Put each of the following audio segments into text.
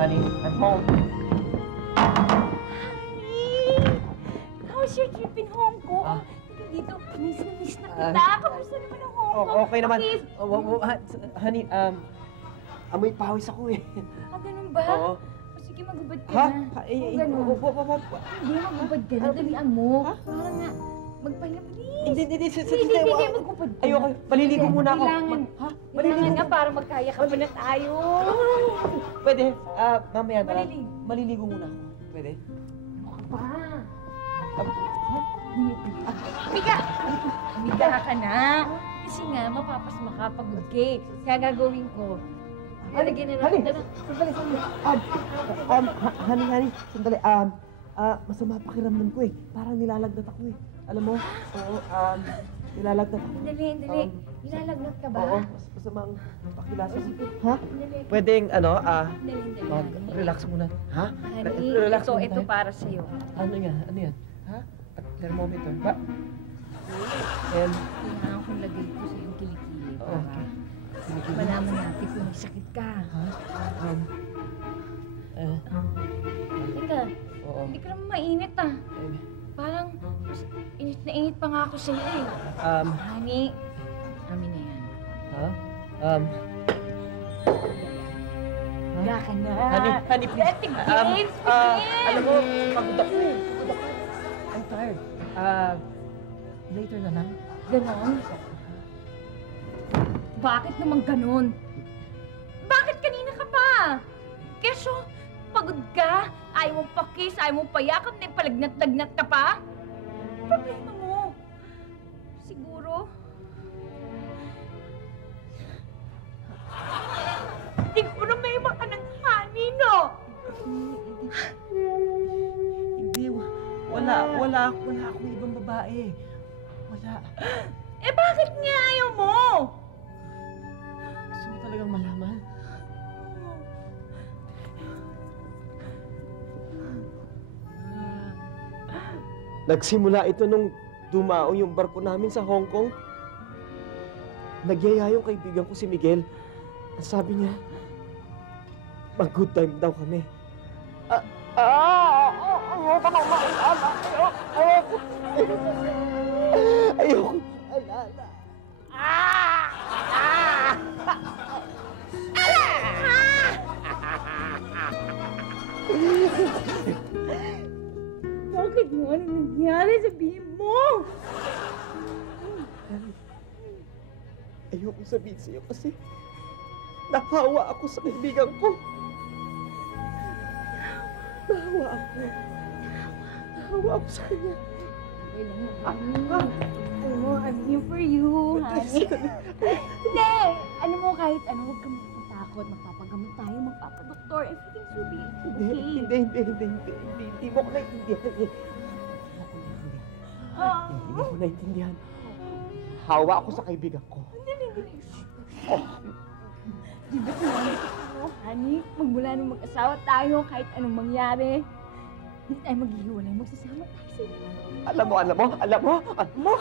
Honey, I'm home. Honey! How's your trip in Hong Kong? Dito, miss na kita. Kamusta naman ang Hong Kong? Okay naman. Honey, amoy pawis ako eh. Ganun ba? Oo. Sige, magubad ka Ha? na. Ganun. Hindi, magubad ka na. Dalian mo. Para nga, magpahinga. Hindi, Hindi, magubad ka. Ayoko, maliligo muna ako. Kailangan. Kailangan nga para magkaya ka pa na tayo. Pwede, mamaya na. Maliligo. Maliligo muna ako. Pwede? Pa. Ah, Amiga ka na. Kasi nga, mapapasma ka pag okay. Kaya gagawin ko. Lagyan na natin. Sandali. Honey, sandali. Masama pakiramdam ko eh. Parang nilalagnat ako eh. Alam mo? Oo, nilalagnat ako. Dali. Nilalagnat ka ba? Oo, masamang pakilasa. Ha? Dali. Pwedeng, Dali. mag-relax muna. Ha? Honey, Relax muna ito tayo. para sa'yo. Ano yan? Ha? Thermometer. Ba? And, Kailangan kong lagay ko sa iyong kilikili. okay. Malaman natin kung may sakit ka. Ha? Teka, Oo. hindi ka naman mainit ah. Parang mas init na init pa nga ako sa'yo eh. Honey, amin na yan. Ha? Higa ka na. Honey, please. Let it games, Alam mo, pagod ako eh. I'm tired. Later na lang. Ganon? Bakit naman ganon? Bakit kanina ka pa? Kesyo, pagod ka? Ayaw mong pakis, ayaw mong payakap, na palagnat-lagnat ka pa? Problema mo. Siguro? Siguro may mga ng honey, no? Hindi, wala akong ibang babae. Wala. Eh bakit nga ayaw mo? Gusto mo talagang malaman? Nagsimula ito nung dumao yung barko namin sa Hong Kong. Nagyaya yung kaibigan ko si Miguel. Ang sabi niya, mag-good time daw kami. Ayoko na maalala. Ayoko maalala. Bakit mo? Ano nangyari? Sabihin mo! Ayoko sabihin sa'yo kasi nahawa ako sa kaibigan ko. Nahawa ako sa kanya. I'm here for you, honey. Hindi! Ano mo, kahit ano, huwag kang matakot. Magpapagamot tayo, magpapadoktor. Everything's will be okay. Hindi mo ko naintindihan. Hindi mo ko naintindihan. Hawa ako sa kaibigan ko. Di ba sinabi ko, honey, magmula nung mag-asawa tayo, kahit anong mangyari, hindi tayo maghihiwalay, magsasama tayo sila. Alam mo,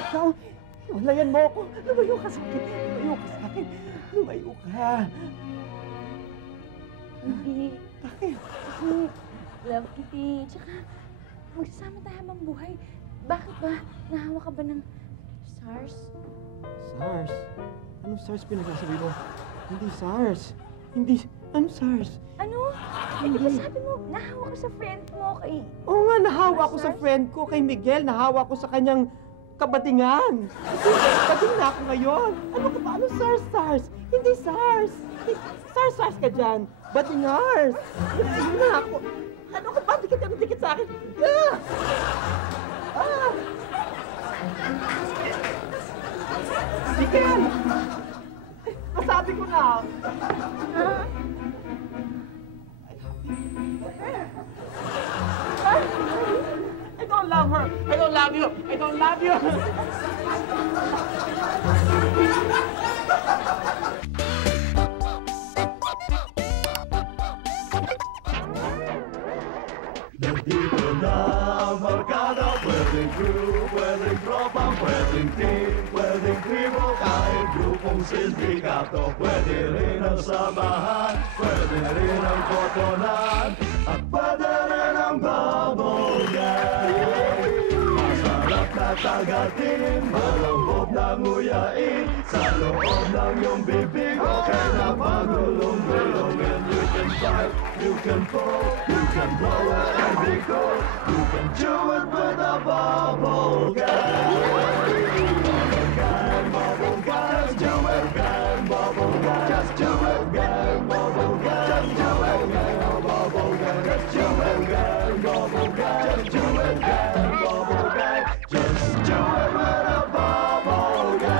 ikaw, walayan mo ako. Lumayo ka sa akin. Lumayo ka. Hindi. Bakit? Kasi, love kita. Tsaka, magsasama tayo habang buhay. Bakit ba? Nahawa ka ba ng SARS? SARS? Anong SARS pinagsasabi mo? Hindi SARS. Anong SARS? Ano? Eh, di ba sabi mo, nahawa ka sa friend mo kay... Oo nga, nahawa ako sa friend ko, kay Miguel. Nahawa ako sa kanyang kabatingan. Kabating na ako ngayon. Ano ka ba? Anong SARS? Hindi SARS. SARS ka dyan. Batingars. Hindi na ako. Ano ka ba? Dikit sa akin. Miguel! Masabi ko na. I don't love her. I don't love you. I don't love you. Nandito na ang barkada, pwedeng crew, pwedeng tropa, pwedeng team, pwedeng tribo, kahit grupong ang sindikato. Pwede rin ang samahan, pwede rin ang kotonan, at pwede rin ang bubblegum. Masarap na tagatin, malambot na nguyain, sa loob ng iyong bibig, okay na pagulong-gulong. And you can bite, you can pull, you can blow it and be cool, you can chew it with a bubble gum. Bubble gum, just do it, gang, bubble gum, just do it, gang, bubble gum, just do it, gang, bubble gum, just do it, gang, bubble gum, just do it, gang, bubble gum, just do it with a bubble gum.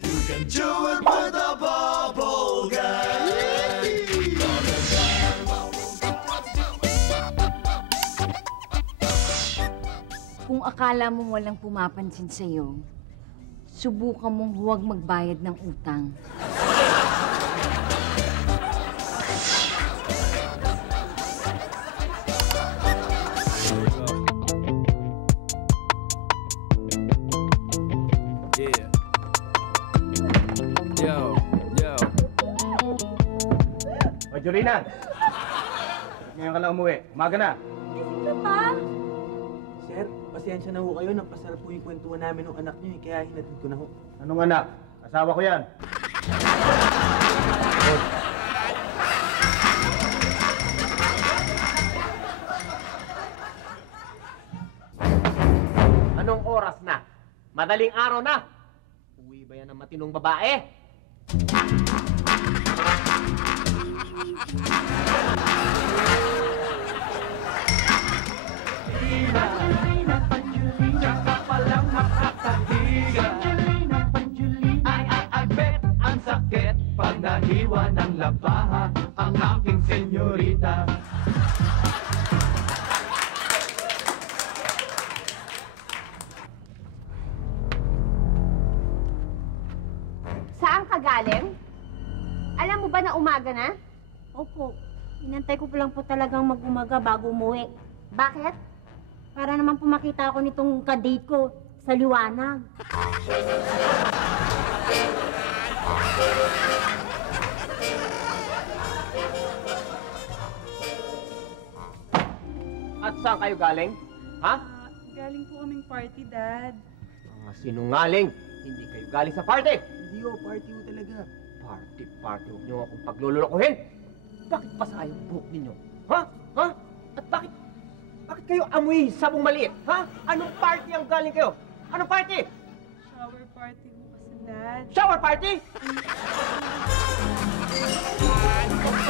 You can do it with a bubble gum. Kung akala mo walang pumapansin sa'yo, subukan mong huwag magbayad ng utang. Yeah. Yo, yo. O, Jorina! Ngayon ka lang umuwi. Umaga na. Gising ka pa? Sir, pasensya na ho kayo. Napasarap po yung kwentuhan namin ng anak niyo, kaya hinatid ko na ho. Anong anak? Asawa ko yan. Anong oras na? Madaling araw na. Uwi ba yan ng matinong babae? I bet ang sakit pag nahiwa ng labaha ang aking senyorita. Saan ka galing? Alam mo ba na umaga na? Opo. Inantay ko pa lang po talagang mag-umaga bago umuwi. Bakit? Para naman po makita ako nitong ka-date ko sa liwanag. At saan kayo galing? Ha? Galing po kaming party, Dad. Mga sinungaling. Hindi kayo galing sa party. Hindi ho, party ho talaga. Party. Huwag niyo akong paglululokohin. Bakit pa sa yung buhok ninyo? Ha? Ha? At bakit kayo amoy sabong maliit? Ha? Anong party ang galing kayo? Anong party? Shower party po kasi, Dad. Shower party?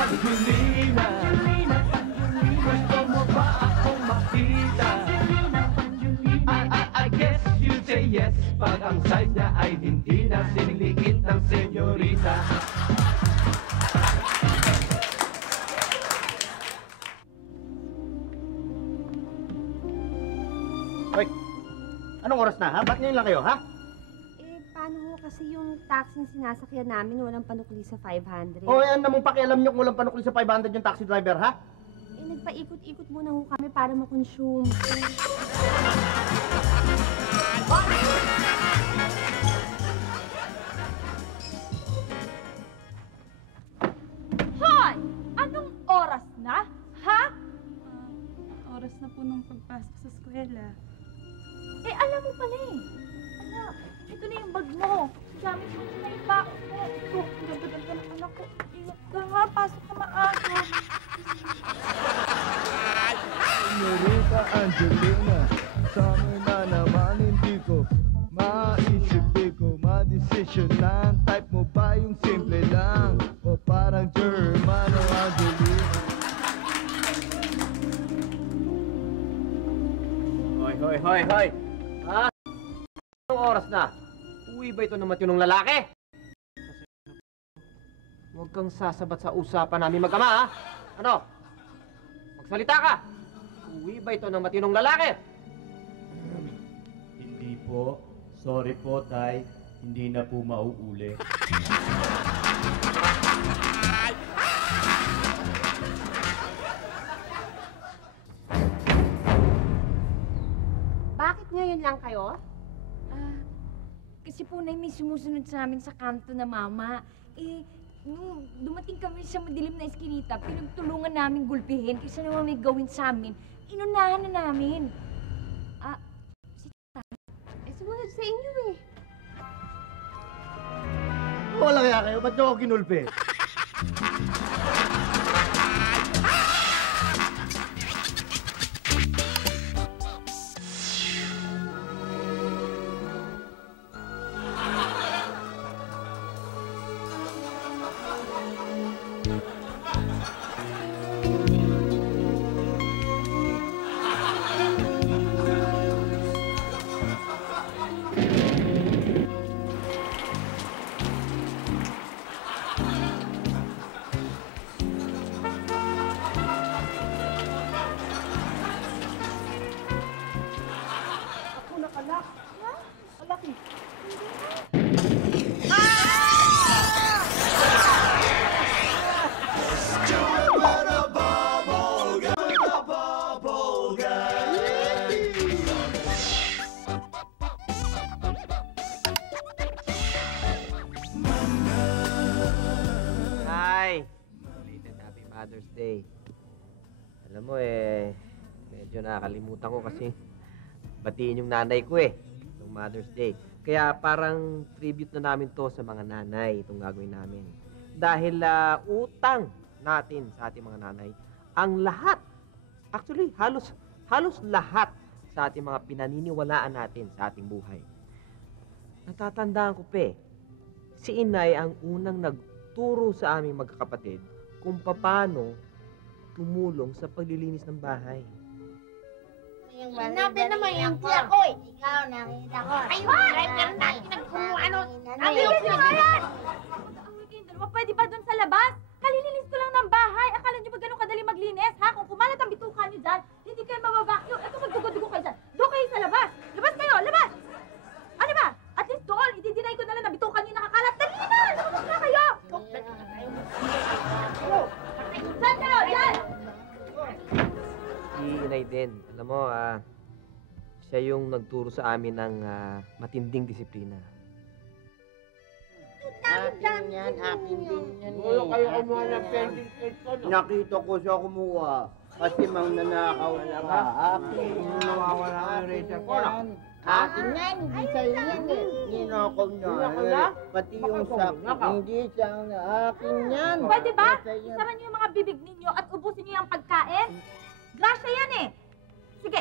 Angelina, gusto mo ba akong makita? I guess you'd say yes pag ang size niya ay hindi na siniliit ng senyorita. Hoy! Anong oras na, ha? Ba't ngayon lang kayo, ha? Paano ho kasi yung taxi sinasakyan namin walang panukli sa 500? O, yan namang pakialam nyo kung walang panukli sa 500 yung taxi driver, ha? Nagpaikot-ikot muna ho kami para makonsume. Hoy! Anong oras na? Ha? Oras na po nung pagpasok sa eskwela. Eh, alam mo pala eh. Anak, ito na yung bag mo. Gamit mo na yung bako mo. Ito, ang ganda-ganda ng anak ko. Ingat ka nga, pasok ka maaga. Senyorita Angelina, sa amin na naman hindi ko maisip, di ko madesisyonan. Type mo ba yung simple lang o parang Germano Angelina? Hoy! Ha? Anong oras na? Uwi ba ito ng matinong lalaki? Huwag kang sasabat sa usapan namin mag-ama, ha? Ano? Magsalita ka! Uwi ba ito ng matinong lalaki? Hindi po. Sorry po, Tay. Hindi na po mauuli. Bakit ngayon lang kayo? Kasi po, Nay, may sumusunod sa amin sa kanto na mama. Nung dumating kami sa madilim na eskinita, pinagtulungan namin gulpihin kasi naman may gawin sa amin. Inunahan na namin. Sumunod sa inyo eh. Wala kaya kayo, ba't nyo ako kinulpi? Mother's Day. Alam mo medyo nakakalimutan ko kasi batiin yung nanay ko ng Mother's Day. Kaya parang tribute na namin to sa mga nanay itong gagawin namin. Dahil utang natin sa ating mga nanay ang lahat, actually halos lahat sa ating mga pinaniniwalaan natin sa ating buhay. Natatandaan ko si Inay ang unang nagturo sa aming magkakapatid kung paano tumulong sa paglilinis ng bahay. Sinabi naman yung tiya ko eh. Ikaw, nakita ko. Ayun, driver natin nagkumuano. Ayun na yan! Pwede ba doon sa labas? Kalilinis ko lang ng bahay. Akala niyo ba ganun kadali maglinis, ha? Kung kumalat ang bituka niyo dyan, hindi kayo mababakyo. Ito, magdugo-dugo kayo dyan. Doon kayo sa labas. Labas kayo, labas! Ano ba? At least doon, i-deny ko na lang na bituka niyo nakakalat. Dali na! Lumabas na kayo! Saan kayo? Dyan! Si Inay din. Alam mo, siya yung nagturo sa amin ng matinding disiplina. Akin yan, akin din yan. Wala kayo kumuha ng pending case ko, no? Nakita ko siya kumuha. Kasi mang nanakaw ka. Akin. Nawawala ka ng razor ko, no? Akin yan, hindi sa'yo yan eh. Ninakaw niya. Pati yung sak, hindi siya na akin yan. Pwede ba? Isara niyo yung mga bibig ninyo at ubusin niyo yung pagkain? Grasya yan eh. Sige.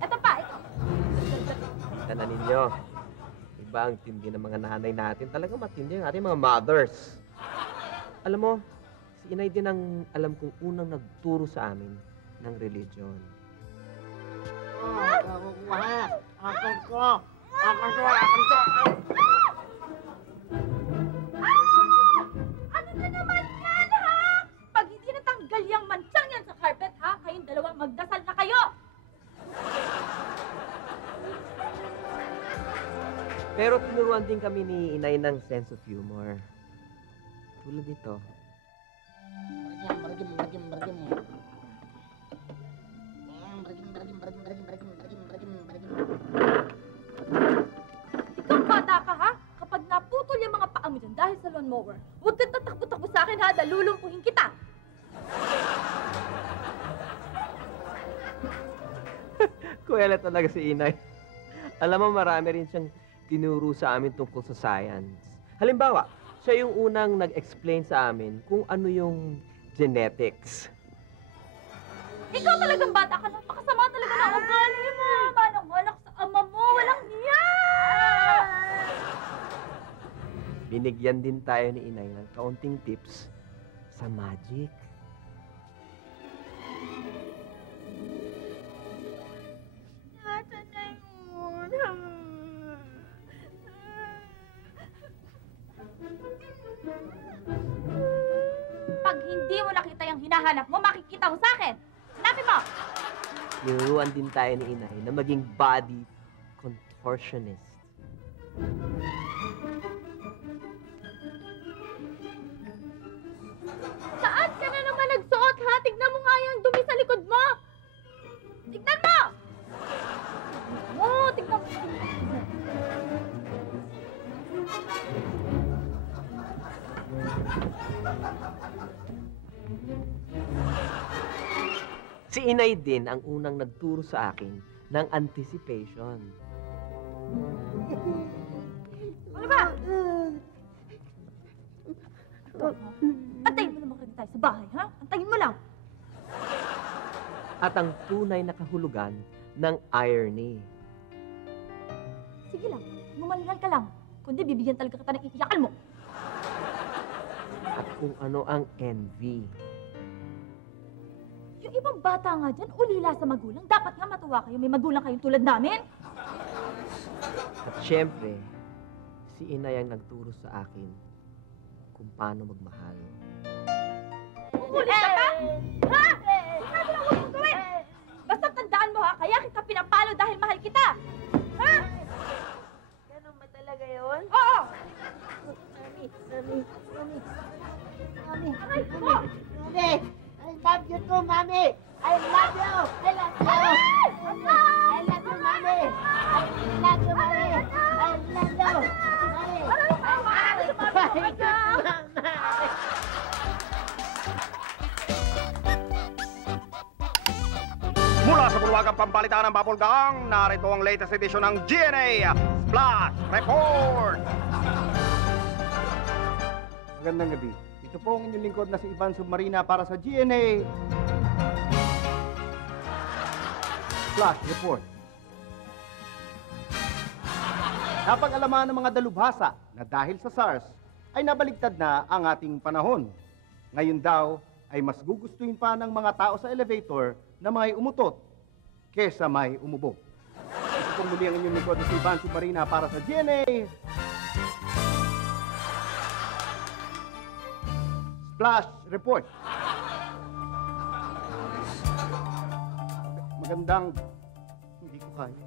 Ito pa, ito. Kita na ninyo. Iba ang tindi ng mga nanay natin. Talagang matindi ang ating mga mothers. Alam mo, si Inay din ang alam kong unang nagturo sa amin ng religion. Ako kuha. Ako ko. Ano na naman yan, ha? Pag hindi natanggal yung manchang yan sa carpet, ha? Kayong dalawang magdasal na kayo! Pero tinuruan din kami ni Inay ng sense of humor. Tulad nito. Ikaw bata ka, ha? Kapag naputol yung mga paa mo dyan dahil sa lawnmower, huwag kang tatakbo-takbo sa akin, ha? Dahil lulumpuhin kita! Kuwela talaga si Inay. Alam mo, marami rin siyang tinuro sa amin tungkol sa science. Halimbawa, siya yung unang nag-explain sa amin kung ano yung genetics. Ikaw talagang bata ka, napakasama talaga ng ugali mo! Manang anak sa ama mo, walang hiya! Binigyan din tayo ni Inay ng kaunting tips sa magic. Pag hindi mo nakita yung hinahanap mo, makikita mo sa akin! Sinabi mo! Tinuruan din tayo ni Inay na maging body contortionist. Saan ka na naman nagsuot, ha? Tignan mo nga yung dumi sa likod mo! Si Inay din ang unang nagturo sa akin ng anticipation. Ano ba? Antayin mo naman tayo sa bahay, ha? Antayin mo lang. At ang tunay na kahulugan ng irony. Sige lang, gumalingan ka lang. Kundi bibigyan talaga kita ng iiyakan mo. At kung ano ang envy. Yung ibang bata nga dyan, ulila sa magulang. Dapat nga matuwa kayo. May magulang kayong tulad namin. At syempre, si Inay ang nagturo sa akin kung paano magmahal. Kukulit ka pa? Ha? Sinabi lang huwag mong gawin. Basta tandaan mo ha, kaya kita pinapalo dahil mahal kita. Ha? Ganun ba talaga yun? Oo! Mami, Aray ko! Mami! I love you too, Mami! I love you! I love you! I love you, Mami! I love you, Mami! I love you! Mami! Aray ko! Aray ko! Aray ko! Mula sa bulwagang pampalitan ng Babulgang, narito ang latest edition ng GNA Splash Report! Magandang gabi. Ito po ang inyong lingkod na si Ivan Submarina para sa GNA Splash Report. Napag-alaman ng mga dalubhasa na dahil sa SARS ay nabaligtad na ang ating panahon. Ngayon daw ay mas gugustuhin pa ng mga tao sa elevator na may umutot kesa may umubog. Ito pong muli ang inyong lingkod na si Ivan Submarina para sa GNA Splash Report. Magandang... Hindi ko kaya.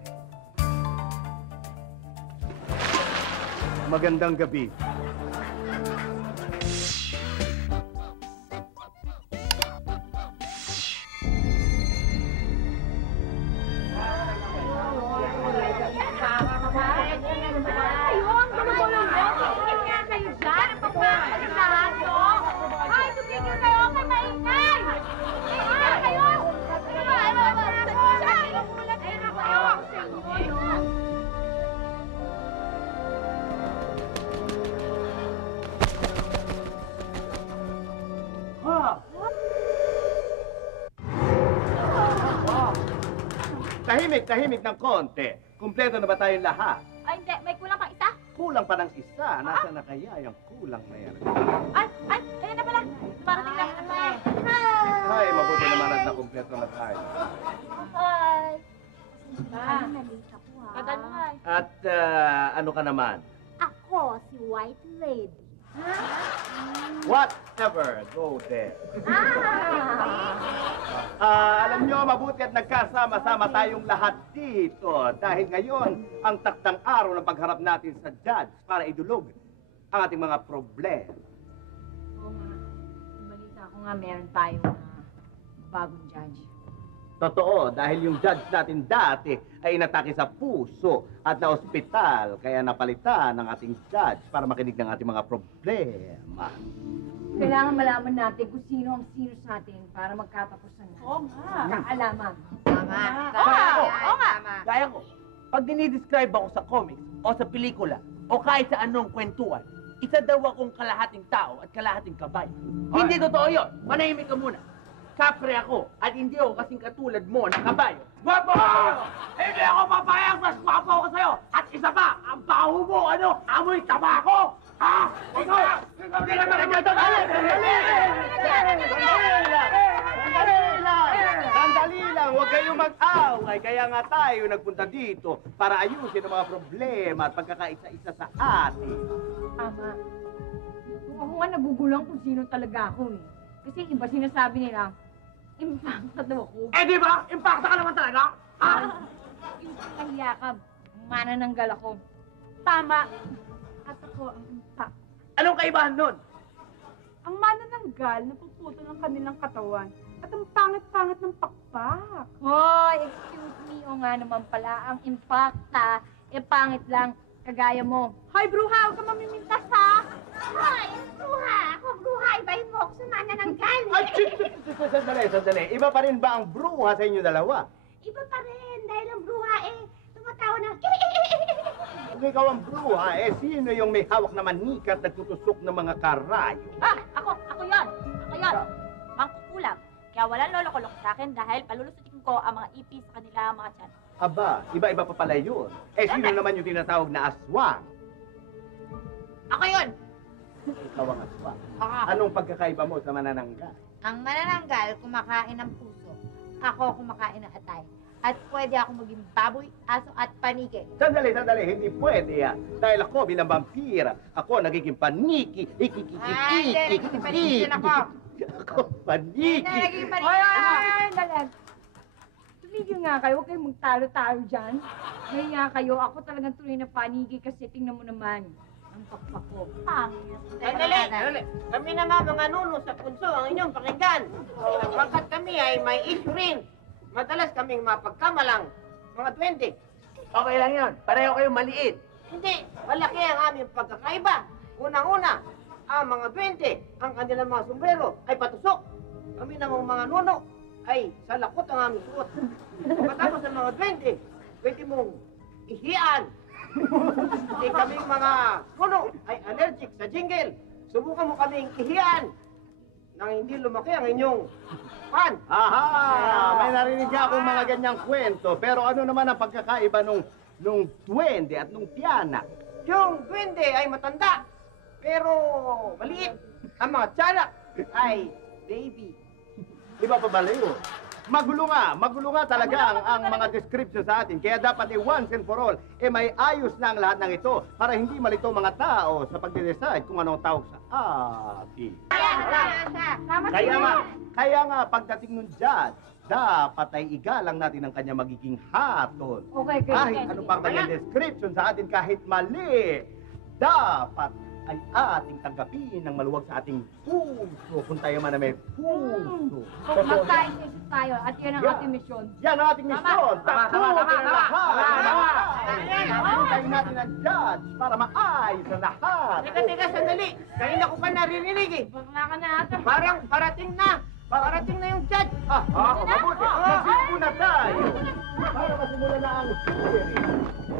Magandang gabi. Ayun! Gulong-gulong mo! Tingin nga kayo dyan! Ang pagmamahal lahat mo! Ay, tumigil kayo! Kay maingay! Tingin nga kayo! Ayun ako sa inyo, no? Tahimik ng konti. Kumpleto na ba tayong lahat? Ay, hindi. May kulang pang isa? Kulang pa ng isa. Nasaan na kaya yung kulang na yan? Ay! Ayan na pala! Parating lang. Ay, mabuti naman at nakumpleto na tayo. Hi! Ah. Nalita ko ha. Tagal mo nga. At ano ka naman? Ako, si White Lady. Whatever, go there. Alam nyo, mabuti at nagkasama-sama tayong lahat dito dahil ngayon ang taktang araw ng pagharap natin sa judge para idulog ang ating mga problema. Oo nga. Balita ko nga meron tayong bagong judge. Totoo, dahil yung judge natin dati ay inatake sa puso at na ospital, kaya napalitan ng ating judge para makinig ng ating mga problema. Kailangan malaman natin kung sino ang sino sa atin para magkatapusan na. Oo nga. Kaalaman. Tama. Oo nga. Gaya ko, pag dinidescribe ako sa comics o sa pelikula o kahit sa anong kwentuhan, isa daw akong kalahating tao at kalahating kabay. Hindi totoo yun. Manahimik ka muna. Kapre ako at hindi ako kasing katulad mo na kabayo. Gwapo ako! Hindi ako papayag! Mas gwapo ako sa'yo! At isa pa, ang baho mo, amoy tabako! Ha? Ikaw! Hindi naman nagkatali! Sandali lang, huwag kayong mag-away. Kaya nga tayo nagpunta dito para ayusin ang mga problema at pagkakaisa-isa sa atin. Tama. Ako nga nagugulang kung sino talaga ako eh. Kasi iba sinasabi nila, impacta daw ako. Eh di ba? Impacta ka naman talaga! Ha? Yung kahiya ka, manananggal ako. Tama. At ako ang impact. Anong kaibahan nun? Ang manananggal, napuputo ng kanilang katawan. At ang pangit-pangit ng pakpak. Hoy, excuse me. O nga naman pala, ang impacta, pangit lang. kagaya mo. Hoy, bruha, huwag ka mamimintas, ha? Hoy, bruha! Ako bruha, ibahin mo ako sa manananggal. Ay, sandali. Iba pa rin ba ang bruha sa inyo dalawa? Iba pa rin, dahil ang bruha tumatawa ng Kung ikaw ang bruha, sino yung may hawak na manika at nagtutusok ng mga karayo? Ako yun. Mangkukulam. Kaya walang lolo-kolok sa akin dahil palulusutin ko ang mga ipis sa kanila mga tiyan. Aba, iba-iba pa pala yun. Sino naman yung tinatawag na aswang? Ako yun! Ikaw ang aswang. Anong pagkakaiba mo sa manananggal? Ang manananggal, kumakain ng puso. Ako kumakain ng atay. At pwede ako maging baboy, aso at paniki. Sandali. Hindi pwede yan. Dahil ako bilang vampira, ako nagiging paniki. Hindi paniki din ako. Ako paniki. Naging paniki Hoy, ako. dalag. Tumigil nga kayo, huwag kayong magtalo-talo dyan. Ngayon nga kayo, ako talagang tuloy na panigi kasi tingnan mo naman. Ang pakpak ko. Sandali. Kami naman mga nuno sa punso ang inyong pakinggan. Sapagkat kami ay may issue rin. Madalas kaming mapagkamalang mga 20. Okay lang yun. Pareho kayong maliit. Hindi, malaki ang aming pagkakaiba. Unang-una, ang mga 20, ang kanilang mga sombrero ay patusok. Kami namang mga nuno ay salakot ang aming suot. Pagkatapos ng mga 20, pwede mong ihian. Hindi kaming mga nuno ay allergic sa jingle. Subukan mo kaming ihian nang hindi lumaki ang inyong pan. Aha! May narinig akong mga ganyang kwento. Pero ano naman ang pagkakaiba nung duwende at nung tiyana? Yung duwende ay matanda, pero maliit. Ang mga tiyanak ay baby. Iba pa ba yun? Magulo nga talaga ang mga description sa atin. Kaya dapat once and for all, may ayos na ang lahat ng ito para hindi malito mga tao sa pagde-decide kung anong tawag sa atin. Kaya nga, pagdating ng judge, dapat ay igalang natin ang kanya magiging hatol. Okay. Kahit ano pang kanyang description sa atin, kahit mali, dapat ay ating tanggapin ng maluwag sa ating puso. Kung tayo man na may puso. Magkaisip tayo at yan ang ating misyon. Yan ang ating misyon. Takutin ang lahat. Hintayin natin ang judge para maayos ang lahat. Teka, sandali. Kanina ko pa naririnig eh. Bakla ka na ata. Parang parating na. Parating na yung judge. Mabuti. Magsimpo na tayo. Para masimula na ang hearing.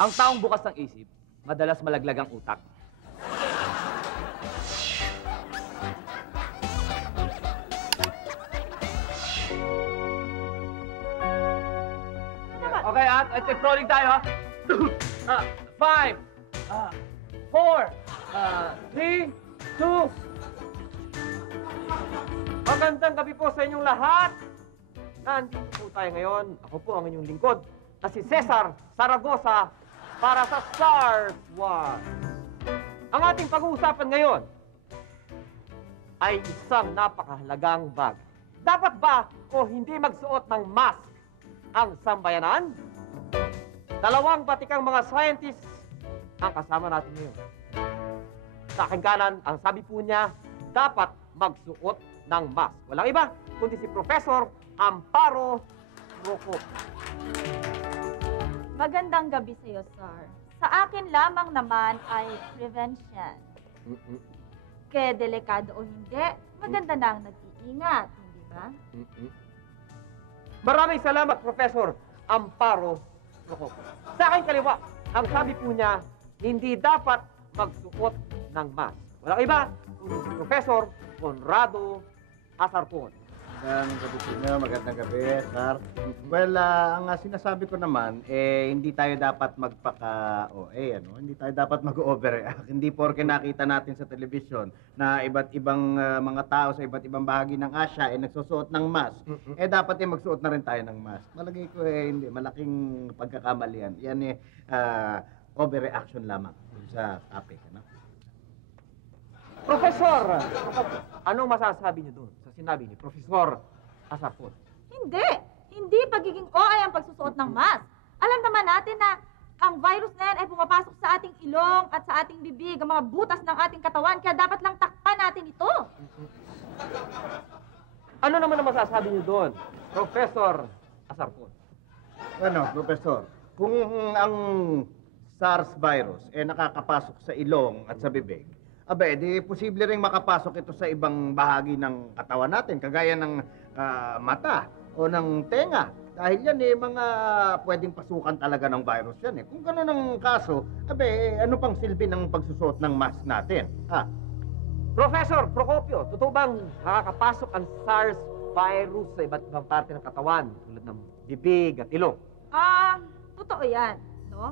Ang taong bukas ng isip, madalas malaglag ang utak. Okay, at rolling tayo, ha? 5, 4, 3, 2. Magandang gabi po sa inyong lahat. Nandito po tayo ngayon. Ako po ang inyong lingkod na si Cesar Saragosa para sa SARS Wars. Ang ating pag-uusapan ngayon ay isang napakahalagang bagay. Dapat ba o hindi magsuot ng mask ang sambayanan? Dalawang batikang mga scientists ang kasama natin ngayon. Sa aking kanan, ang sabi po niya, dapat magsuot ng mask. Walang iba, kundi si Professor Amparo Rocco. Magandang gabi sa'yo, sir. Sa akin lamang naman ay prevention. Kaya delikado o hindi, maganda na ang nag-iingat, hindi ba? Maraming salamat, Professor Amparo Rococo. Sa akin kaliwa, ang sabi po niya, hindi dapat magsuot ng mask. Walang iba, kundi si Professor Conrado Asarcon. Magandang gabi sa inyo, magandang gabi, sir. Well, ang sinasabi ko naman, hindi tayo dapat hindi tayo dapat mag-overreact. Hindi porke nakita natin sa telebisyon na iba't ibang mga tao sa iba't ibang bahagi ng Asia nagsusuot ng mask. Dapat magsuot na rin tayo ng mask. Malagay ko hindi, malaking pagkakamalian. Yan overreaction lamang sa topic, ano? Professor, anong masasabi niyo doon sa sinabi ni Professor Asarcon? Hindi! Hindi pagiging OA ang pagsusuot ng mask. Alam naman natin na ang virus na yan ay pumapasok sa ating ilong at sa ating bibig, ang mga butas ng ating katawan, kaya dapat lang takpan natin ito. Ano naman ang masasabi niyo doon, Professor Asarcon? Ano, Professor, kung ang SARS virus nakakapasok sa ilong at sa bibig, di posible ring makapasok ito sa ibang bahagi ng katawan natin, kagaya ng mata o ng tenga. Dahil yan mga pwedeng pasukan talaga ng virus yan Kung gano'n ang kaso, ano pang silbi ng pagsusuot ng mask natin? Professor Procopio, totoo bang nakakapasok ang SARS virus sa iba't ibang parte ng katawan, tulad ng bibig at ilong? Totoo yan, no?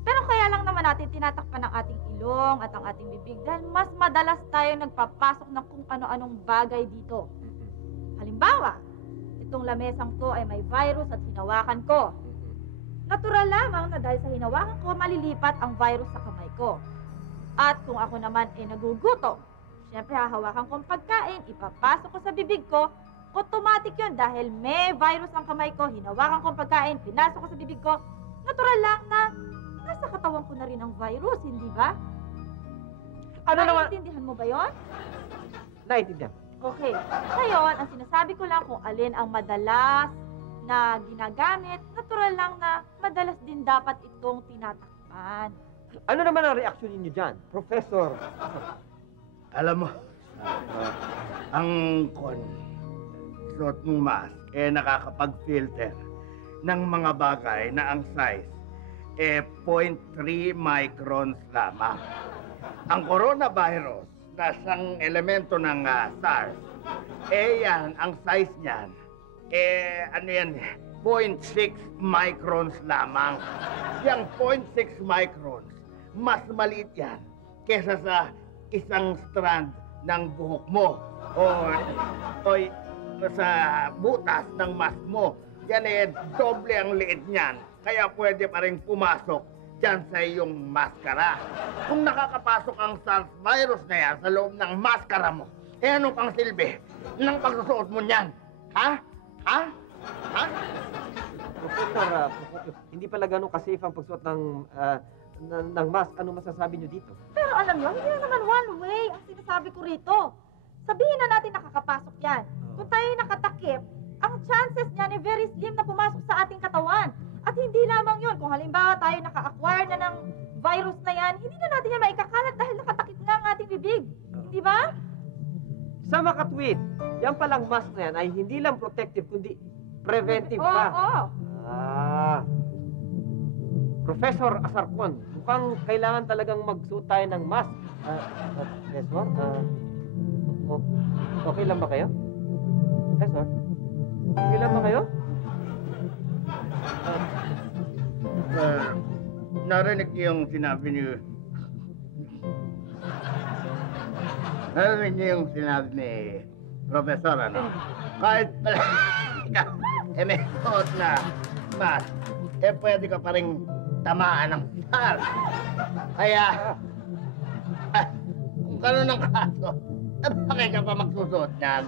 Pero kaya lang naman natin tinatakpan ang ating ilong at ang ating bibig dahil mas madalas tayo nagpapasok ng kung ano-anong bagay dito. Halimbawa, itong lamesang to ay may virus at hinawakan ko. Natural lamang na dahil sa hinawakan ko, malilipat ang virus sa kamay ko. At kung ako naman ay nagugutom, siyempre hahawakan ko ang pagkain, ipapasok ko sa bibig ko, automatic yun dahil may virus ang kamay ko, hinawakan ko ang pagkain, pinasok ko sa bibig ko, natural lang na nasa katawan ko na rin ang virus, hindi ba? Naiintindihan mo ba yon? Naiintindihan. Okay. Ngayon, ang sinasabi ko lang kung alin ang madalas na ginagamit, natural lang na madalas din dapat itong tinatakpan. Ano naman ang reaksyon ninyo dyan, Professor? Alam mo, ang suot mong mask nakakapag-filter ng mga bagay na ang size 0.3 microns lamang. Ang coronavirus na siyang elemento ng SARS, yan, ang size niyan, 0.6 microns lamang. Yang 0.6 microns, mas maliit yan kesa sa isang strand ng buhok mo o sa butas ng mask mo. Yan doble ang liit niyan. Kaya pwede pa rin pumasok dyan sa iyong maskara. Kung nakakapasok ang SARS virus na yan sa loob ng maskara mo, ano pang silbi ng pagsusuot mo niyan? Ha? Professor, hindi pala ganun ka-safe ang pagsuot ng mask. Ano masasabi niyo dito? Pero alam niyo, hindi naman one way ang sinasabi ko rito. Sabihin na natin nakakapasok yan. Kung tayo nakatakip, ang chances niyan ay very slim na pumasok sa ating katawan. At hindi lamang yun, kung halimbawa tayo naka-acquire na ng virus na yan, hindi na natin yan maikakalat dahil nakatakip nga ang ating bibig. Hindi ba? Sa makatwid, yan palang mask na yan ay hindi lang protective, kundi preventive pa. Oo. Professor Asarcon, mukhang kailangan talagang magsuot tayo ng mask. Professor, okay lang ba kayo? Professor, okay lang ba kayo? Narinig niyo yung sinabi niyo. Narinig niyo yung sinabi ni Professor, ano? Kahit pala may suot na mask, pwede ka pa rin tamaan ng SARS. Kaya, kung gano'n ang kaso, bakit ka pa magsusuot niyan?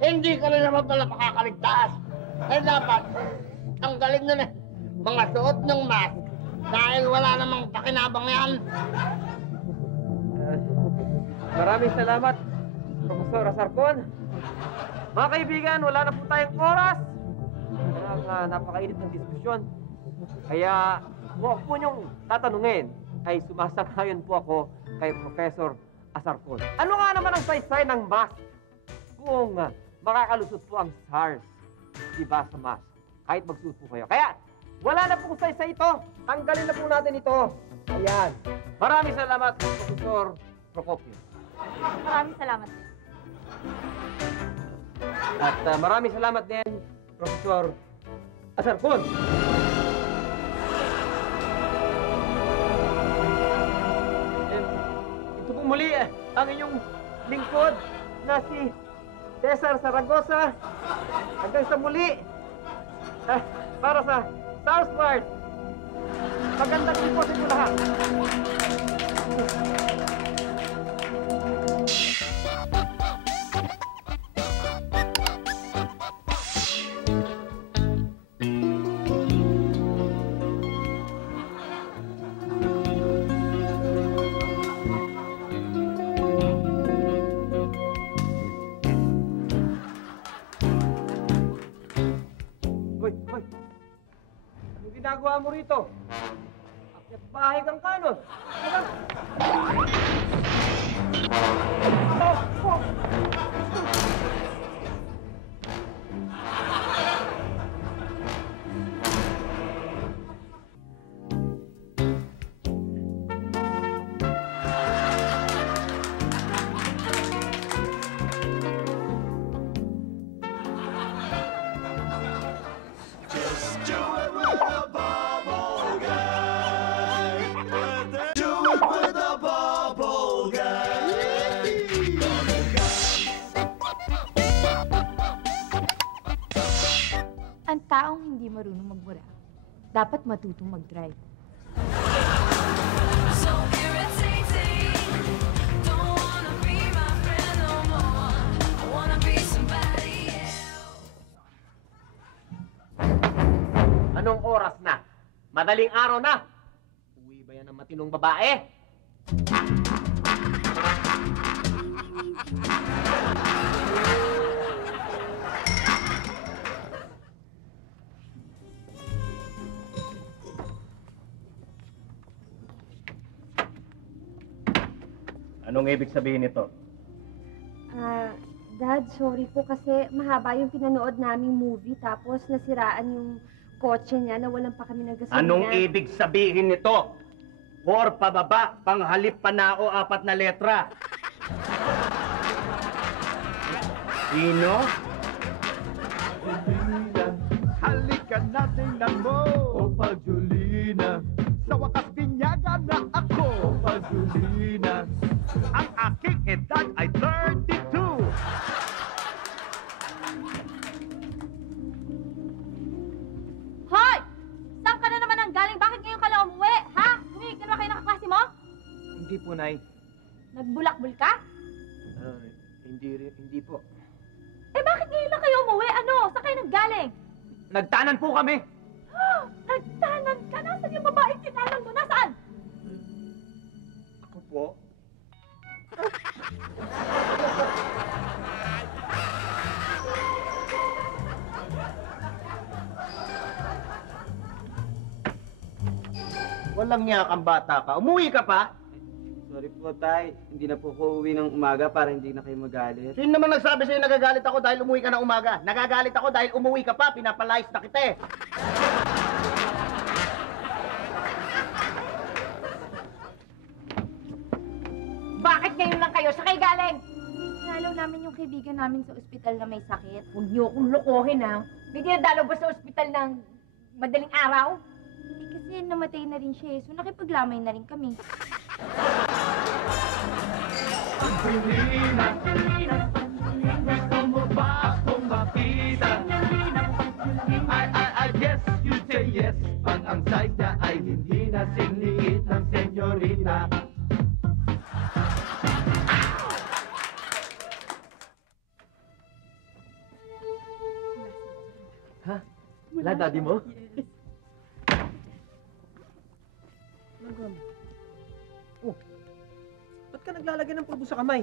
Hindi ka rin naman pala makakaligtas. Dapat, tanggalin na mga suot ng mask dahil wala namang pakinabang yan. Maraming salamat, Professor Asarcon. Mga kaibigan, wala na po tayong oras. Napakainit ng diskusyon. Kaya, kung po niyong tatanungin, ay sumasakayon po ako kay Professor Asarcon. Ano nga naman ang saysay ng mask kung makakalusot po ang SARS, diba, sa mask, kahit magsuot po kayo. Kaya, wala na pong saysay ito. Tanggalin na po natin ito. Ayan. Maraming salamat, Professor Procopio. Maraming salamat. At maraming salamat din, Professor Asarcon. Ito po muli ang inyong lingkod na si Cesar Saragosa. Hanggang sa muli, para sa Southward. Magandang din po sa inyo lahat. Hoy! Anong ginagawa mo rito? Akyat bahay kang kanon. Just do it with the bubble guy. Do it with the bubble guy. Bubble guy. Ang taong hindi marunong magbura, dapat matutong mag-drive. So irritating. Don't wanna be my friend no more. I wanna be somebody else. Anong oras na? Madaling araw na. Uwi ba yan ng matinong babae? Anong ibig sabihin nito? Dad, sorry po kasi mahaba yung pinanood naming movie tapos nasiraan yung kotse niya na walang pa kami ng gasolina. Anong ibig sabihin nito? For pababa, panghalip panao, 4 na letra. Sino? Halika natin na mo. O Pagjulina. Sa wakas binyaga na ako. O Pagjulina. Ang aking edad ay 32. Hoy! Saan ka na naman ang galing? Bakit ngayon ka lang umuwi? Ha? Tumigil ka na kayo ng kaklase mo? Hindi po, Nay. Nagbulakbul ka? Hindi po. Eh bakit ngayon lang kayo umuwi? Ano? Saan kayo naggaling? Nagtanan po kami. Nagtanan ka? Nasaan yung babaeng tinanan mo? Nasaan? Ako po? Walang niya kang bata ka. Umuwi ka pa? Sorry po, Tay. Hindi na po ako uwi ng umaga para hindi na kayo magalit. Sino naman nagsabi sa'yo nagagalit ako dahil umuwi ka na umaga? Nagagalit ako dahil umuwi ka pa, pinapalayas na kita eh. Bakit ngayon lang kayo? Sa kayo galing? Nalaw namin yung kaibigan namin sa ospital na may sakit. Huwag niyo akong lokohin, ha? May dinadalo ba sa ospital ng madaling araw? Kasi namatay na rin siya so nakipaglamay na rin kami. Pagjulina. Gusto mo ba akong makita? I guess you say yes. Pag ang size niya ay hindi na sinliit ng senyorita. Ha? Wala, daddy mo? Oh, ba't ka naglalagay ng pulbo sa kamay?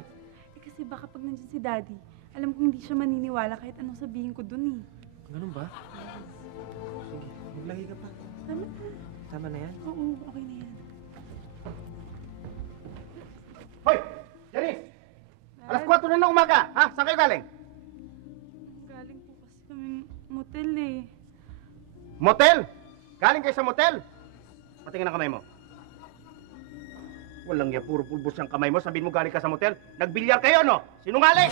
Kasi baka pag nandiyan si Daddy, alam kong hindi siya maniniwala kahit anong sabihin ko dun eh. Ganun ba? Sige, maglagay ka pa. Tama na yan? Oo, okay na yan. Hoy! Janice! Alas 4 na ng umaga. Ha? Saan kayo galing? Galing po kasi kaming motel eh. Motel? Galing kayo sa motel? Patingin ang kamay mo. Walang ya, puro pulbos yung kamay mo. Sabihin mo galing ka sa motel. Nagbilyar kayo, no? Sinungaling!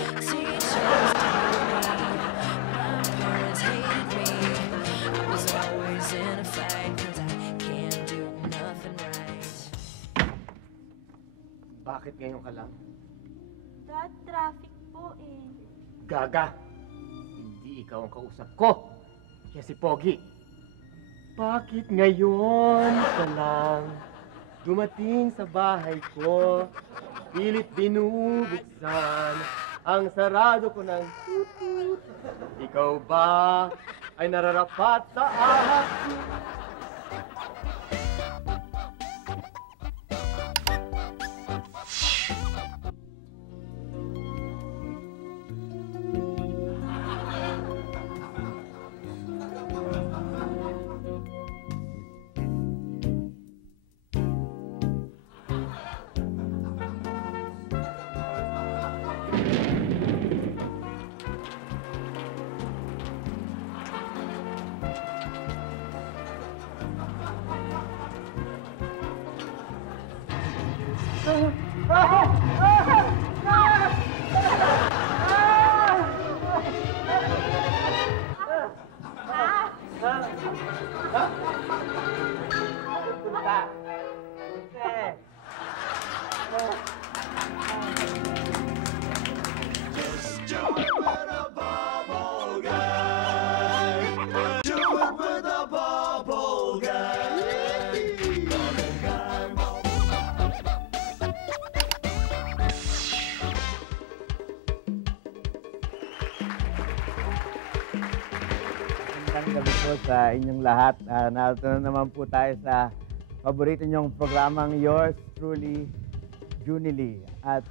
Bakit ngayon ka lang? Dad, traffic po eh. Gaga! Hindi ikaw ang kausap ko. Kaya si Pogi. Bakit ngayon ka lang dumating sa bahay ko? Pilit binubuksan ang sarado ko ng tutut. Ikaw ba ay nararapat sa ahas? Magandang gabi po sa inyong lahat. Narito na naman po tayo sa paborito niyong programang Yours Truly, Junie Lee. At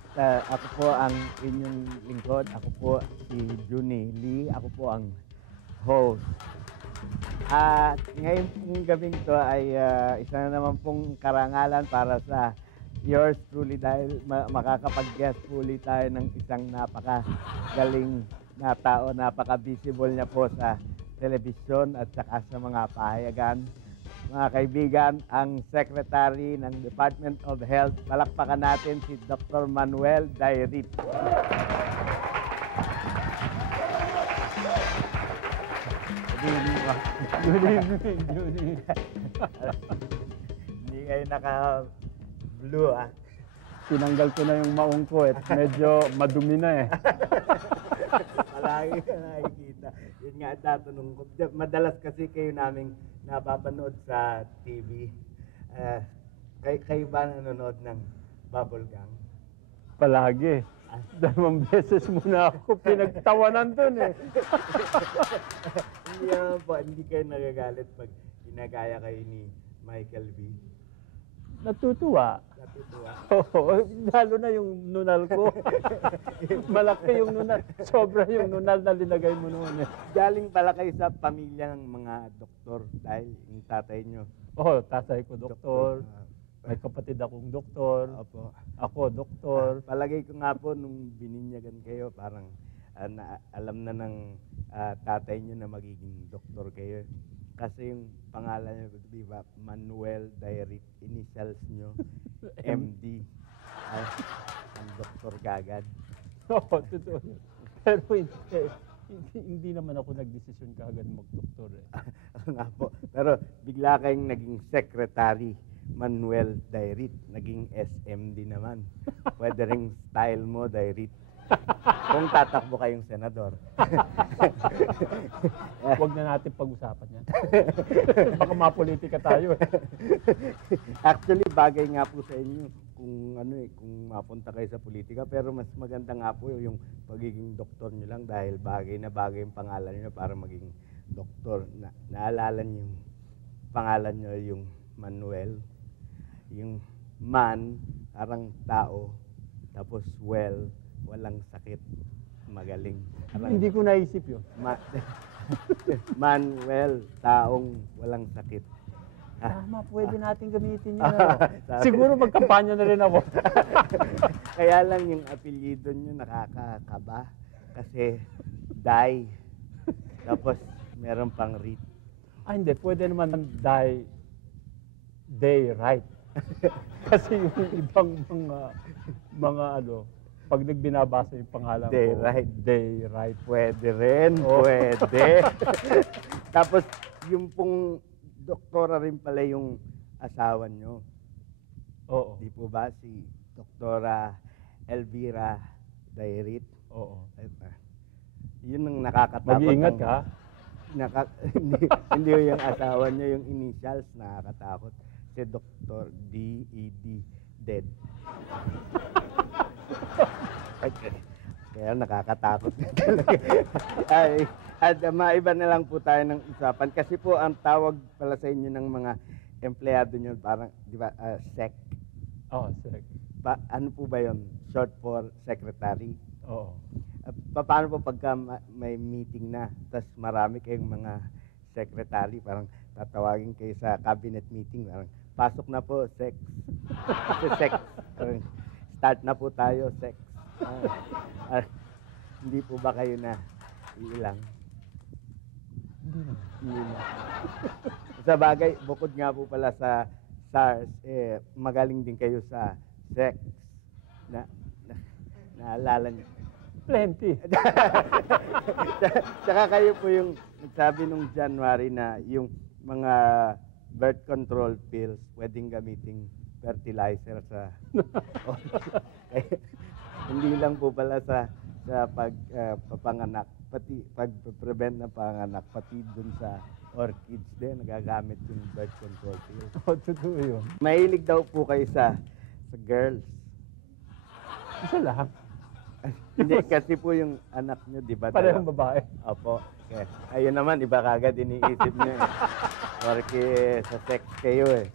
ako po ang inyong lingkod. Ako po si Junie Lee. Ako po ang host. At ngayon pong gabing to ay isa na naman pong karangalan para sa Yours Truly dahil makakapag-guest po ulit tayo ng isang napakagaling na tao, napaka-visible niya po sa telebisyon at saka sa mga pahayagan. Mga kaibigan, ang Secretary ng Department of Health, palakpakan natin si Dr. Manuel Dairit. Good evening. Hindi kayo naka-blue, ah. Tinanggal ko na yung maong ko at medyo madumi na eh. Palagi ka nakikita. Yun nga ang tatanong ko. Madalas kasi kayo naming napapanood sa TV. Kayo ba nanonood ng Bubble Gang? Palagi. 2 beses muna ako pinagtawanan dun eh. Hindi naman po, hindi kayo nagagalit pag ginagaya kayo ni Michael V. Natutuwa. Natutuwa. Oo, lalo na yung nunal ko. Malaki yung nunal. Sobra yung nunal na linagay mo noon eh. Galing pala kayo sa pamilya ng mga doktor dahil yung tatay nyo. Oo, tatay ko doktor. May kapatid akong doktor. Opo. Ako doktor. Palagay ko nga po nung bininyagan kayo, parang alam na ng tatay nyo na magiging doktor kayo. Kasi yung pangalan nyo, di ba, Manuel Dairit, initials nyo, MD. Ang doktor kagad. Oo, totoo. Pero hindi naman ako nagdesisyon kagad mag-doktor eh. Nga po. Pero bigla kayong naging secretary, Manuel Dairit. Naging SMD naman. Pwede ring style mo, Dairit. Kung tatakbo kayong senador. Huwag na natin pag-usapan yan. Baka mapolitika tayo eh. Actually, bagay nga po sa inyo kung kung mapunta kayo sa politika, pero mas maganda nga po yung pagiging doktor nyo lang dahil bagay na bagay yung pangalan nyo para maging doktor. Naalala nyo yung pangalan nyo, yung Manuel, yung man, parang tao, tapos well, walang sakit, magaling. Hindi ko naisip yun. Manuel, taong walang sakit. Tama, pwede natin gamitin yun. Siguro magkampanya na rin ako. Kaya lang yung apelyido nyo nakakakaba. Kasi Day. Tapos meron pang Reed. Hindi. Pwede naman day right. Kasi yung ibang mga pag nagbinabasa yung pangalan Day ko, right. Day right. Pwede rin, pwede. Tapos yung pong doktora rin pala yung asawa nyo. Oo. Di po ba si Doktora Elvira Dairit? Oo. Yun ang nakakatakot. Mag-iingat ka. Hindi yung asawa nyo, yung initials nakakatakot. Si Dr. D.E.D. Dead. Kaya nakakatakot na talaga. At maiba na lang po tayo ng usapan. Kasi po ang tawag pala sa inyo ng mga empleyado nyo, parang, di ba, SEC. SEC. Ano po ba yun? Short for secretary. Oo. Paano po pagka may meeting na, tapos marami kayong mga secretary, parang tatawagin kayo sa cabinet meeting, parang pasok na po, sex. Kasi sex. Start na po tayo, sex. Hindi po ba kayo na ilang? Hindi na. Sa bagay, bukod nga po pala sa SARS, magaling din kayo sa sex. Naalala niyo? Plenty. Tsaka kayo po yung nagsabi nung January na yung mga birth control pills pwedeng gamiting fertilizer sa hindi lang po pala sa papanganak, pati pag-prevent ng panganak, pati dun sa orchids din nagagamit yung birth control pills. Totoo yun. Mahilig daw po kayo sa girls. Isa lang. Hindi, kasi po yung anak nyo, di ba? Parehong babae. Opo. Okay. Ayun naman, iba kagad iniisip nyo eh. Porque sa sex kayo eh.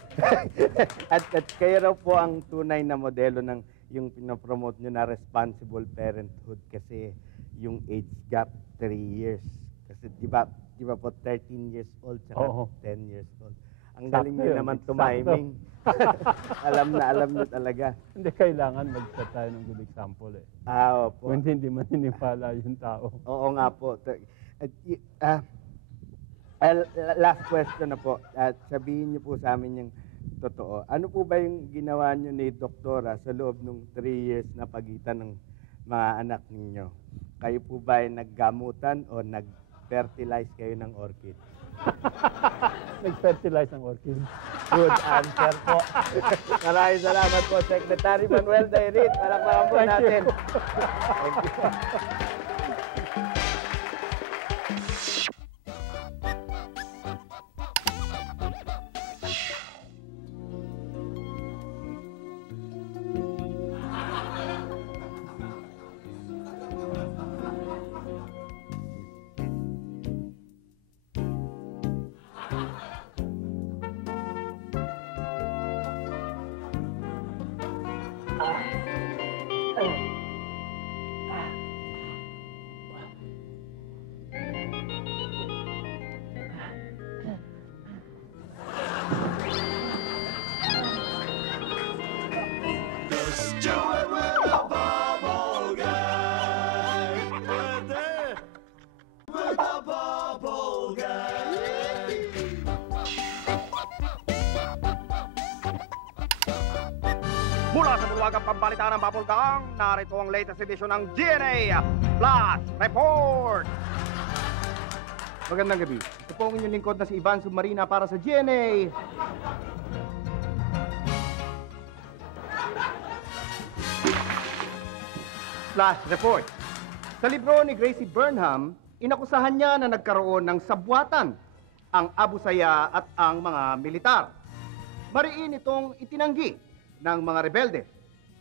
at kayo raw po ang tunay na modelo ng yung pinapromote nyo na responsible parenthood kasi yung age gap 3 years. Kasi di ba po 13 years old saka 10 years old. Ang galing nyo naman tumiming. alam nyo talaga. Hindi kailangan mag-set tayo ng good example eh. Opo. Kung hindi maniniwala yung tao. Oo nga po. Last question na po. Sabihin niyo po sa amin yung totoo. Ano po ba yung ginawa niyo ni Doktora sa loob ng 3 years na pagitan ng mga anak ninyo? Kayo po ba ay naggamutan o nag-fertilize kayo ng orchid? Nag-fertilize ng orchid. Good answer po. Maraming salamat po, Secretary Manuel Dairit. Palakpakan po natin. Thank you. Mula sa bulwagang pambalitaan ng Bubble Gang, narito ang latest edition ng GNA Flash Report! Magandang gabi. Ito po ang inyong lingkod na si Ivan Submarina para sa GNA Flash Report. Sa libro ni Gracie Burnham, inakusahan niya na nagkaroon ng sabwatan ang Abu Saya at ang mga militar. Mariin itong itinanggi ng mga rebelde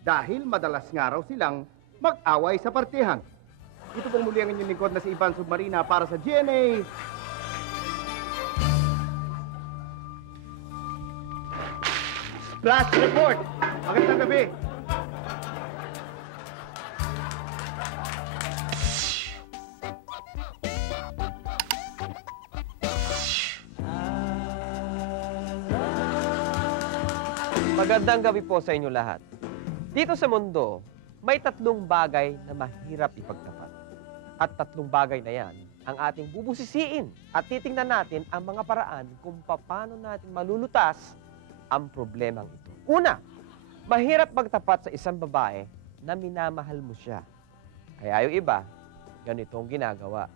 dahil madalas nga raw silang mag-away sa partihan. Ito pong muli ang inyong lingkod na si Ivan Submarina para sa GNA Flash Report. Magandang gabi. Magandang gabi po sa inyo lahat. Dito sa mundo, may 3 bagay na mahirap ipagtapat. At 3 bagay na yan ang ating bubusisiin at titingnan natin ang mga paraan kung paano natin malulutas ang problemang ito. Una, mahirap magtapat sa isang babae na minamahal mo siya. Kaya yung iba, ganito ang ginagawa.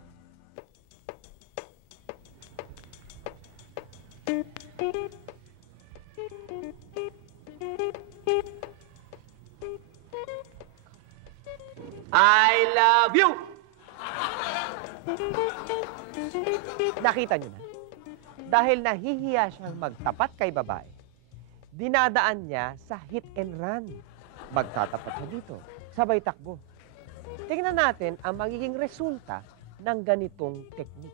I love you! Nakita niyo na? Dahil nahihiya siyang magtapat kay babae, dinadaan niya sa hit and run. Magtatapat siya dito, sabay takbo. Tingnan natin ang magiging resulta ng ganitong teknik.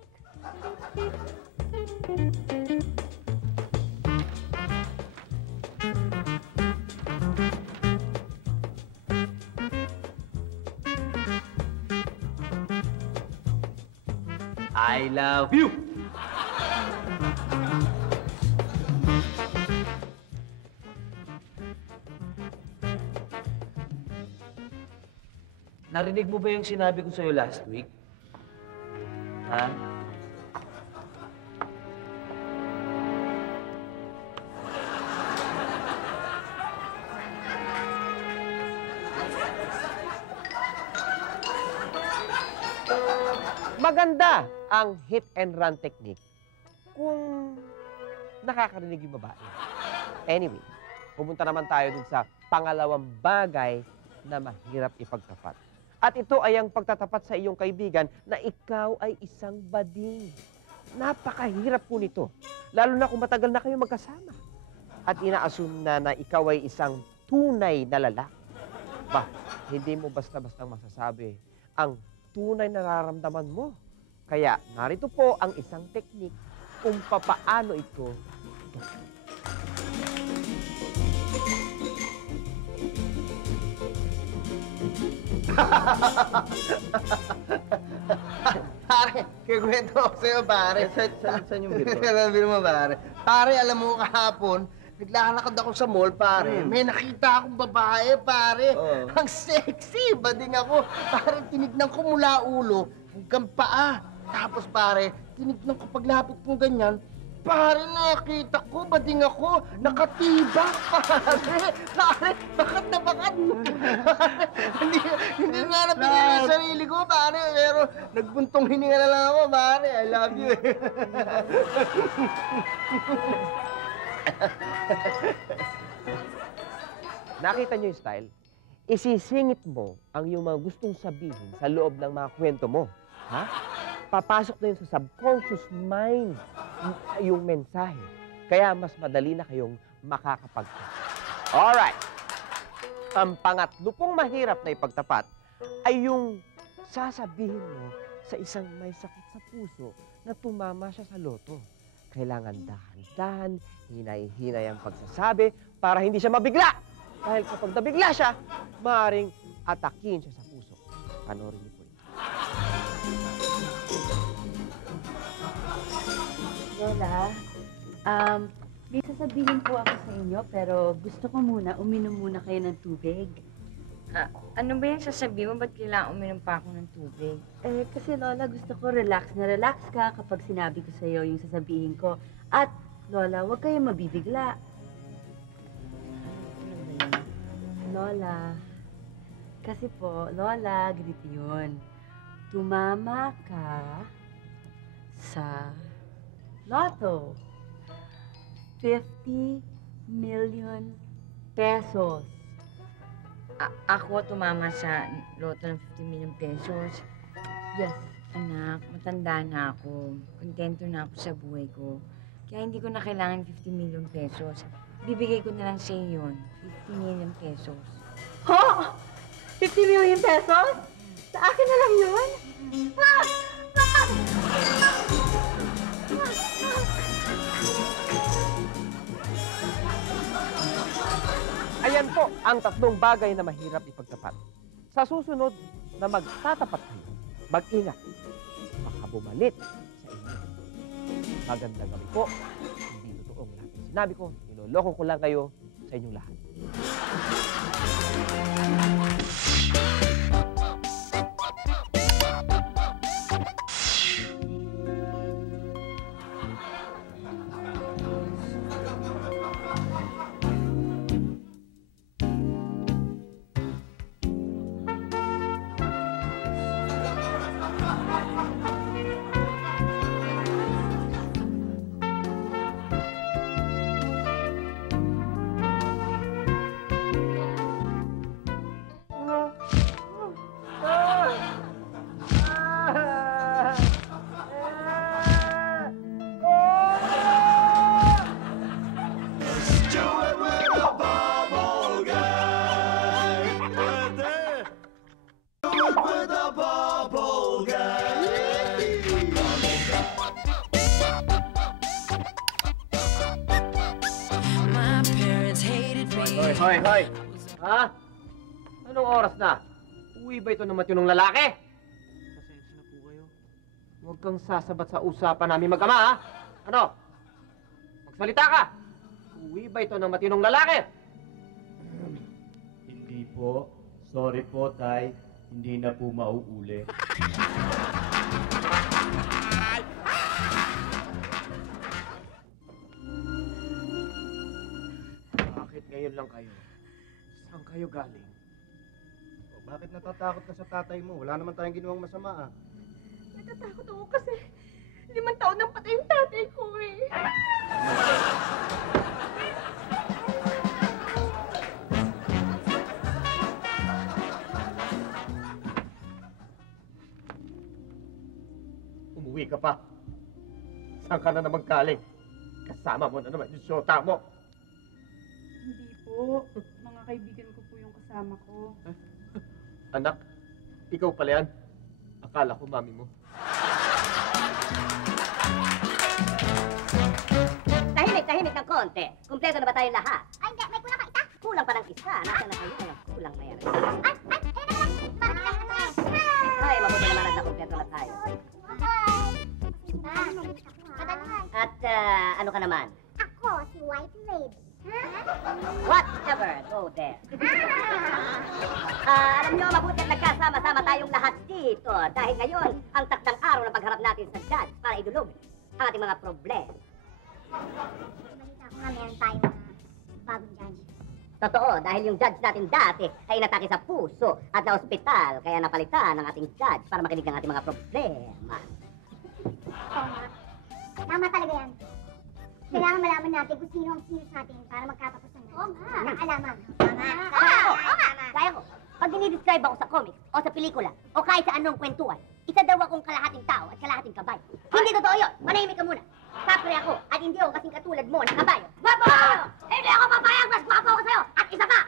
I love you! Narinig mo ba yung sinabi ko sa'yo last week? Ha? Maganda ang hit and run technique kung nakakarinig yung babae. Anyway, pumunta naman tayo dun sa pangalawang bagay na mahirap ipagtapat. At ito ay ang pagtatapat sa iyong kaibigan na ikaw ay isang bading. Napakahirap po nito, lalo na kung matagal na kayo magkasama. At ina-assume na ikaw ay isang tunay na lalaki. Ba, hindi mo basta-bastang masasabi ang tunay na nararamdaman mo. Kaya narito po ang isang teknik kung papaano ito. Pare, kikwento ko sa'yo, pare. Saan yung biro? Biro mo, pare. Pare, alam mo, kahapon, naglalakad ako sa mall, pare. May nakita akong babae, pare. Ang sexy, bading ako. Pare, tinignan ko mula ulo hanggang paa. Tapos, pare, tinignan ko paglapit ko ganyan. Pare, nakita ko, bading ako, nakatibak, pare. Pare, bakat na bakat. Hindi nga napigil yung sarili ko, pare. Pero nagbuntong hininga na lang ako, pare. I love you. Nakita niyo yung style? Isisingit mo ang iyong mga gustong sabihin sa loob ng mga kwento mo. Ha? Papasok na yun sa subconscious mind yung mensahe. Kaya mas madali na kayong makakapagtapat. Alright. Ang pangatlo pong mahirap na ipagtapat ay yung sasabihin mo sa isang may sakit sa puso na tumama siya sa loto. Kailangan dahan-dahan, hinay-hinay ang pagsasabi para hindi siya mabigla. Dahil kapag nabigla siya, maaaring atakin siya sa puso. Panoorin niyo po ito. Lola, may sasabihin po ako sa inyo, pero gusto ko muna, uminom muna kayo ng tubig. Ano ba yan sasabihin mo? Ba't kailangan uminom pa ako ng tubig? Eh, kasi Lola, gusto ko relax na relax ka kapag sinabi ko sa iyo yung sasabihin ko. At, Lola, huwag kayong mabibigla. Lola, kasi po, Lola, ganito yun. Tumama ka sa Lotto. 50 million pesos. Ako tumama sa loto ng 50 million pesos. Yes. Anak, matanda na ako. Kontento na ako sa buhay ko. Kaya hindi ko na kailangan 50 million pesos. Bibigay ko na lang sa iyo yun. 50 million pesos. Ho? 50 million pesos? Sa akin na lang yun? Ayan po ang 3 bagay na mahirap ipagtapat. Sa susunod na magtatapat kayo, mag-ingat. Baka bumalit sa inyo. Magandang gabi po. Hindi totoong lahat ng sinabi ko. Niloloko ko lang kayo sa inyong lahat. Hoy! Ha? Anong oras na? Uwi ba ito ng matinong lalaki? Pasensya na po kayo. Huwag kang sasabat sa usapan namin mag-ama, ha? Ano? Magsalita ka! Uwi ba ito ng matinong lalaki? Hindi po. Sorry po, Tay. Hindi na po mauuli. Bakit ngayon lang kayo? Saan kayo galing? O, bakit natatakot ka sa tatay mo? Wala naman tayong ginawang masama, ah. Natatakot ako kasi 5 taon nang patay yung tatay ko eh. Umuwi ka pa. Saan ka na naman galing? Kasama mo na naman yung syota mo. Hindi po. Mga kaibigan ko po yung kasama ko. Anak, ikaw pala yan. Akala ko mami mo. Tahimik ng konti. Kumpleto na ba tayong lahat? Ay, hindi. May kulang pa isa. Kulang pa ng isa. Nasaan na kayo? Walang kulang na yan. Ay, mabuti naman at nakumpleto na tayo. At ano ka naman? Ako, si White Lady. Whatever, go there. Alam nyo, mabuti at nagkasama-sama tayong lahat dito. Dahil ngayon, ang takdang araw na pagharap natin sa judge para idulog ang ating mga problema. Balita ko nga meron tayong bagong judge. Totoo, dahil yung judge natin dati ay inatake sa puso at na ospital, kaya napalitan ang ating judge para makinig ng ating mga problema. Oo nga. Tama talaga yan. Kailangan malaman natin kung sino ang sino sa atin para magkatapusan na. Oo nga. Nakalaman. Oo nga. Gaya ko, pag dinidescribe ako sa comics o sa pelikula o kahit sa anong kwentuhan, isa daw akong kalahating tao at kalahating kabay. Hindi totoo yun. Manahimik ka muna. Kapre ako at hindi ako kasing katulad mo na kabayo. Gwapo! Hindi ako papayag! Mas gwapo ako sa'yo! At isa pa,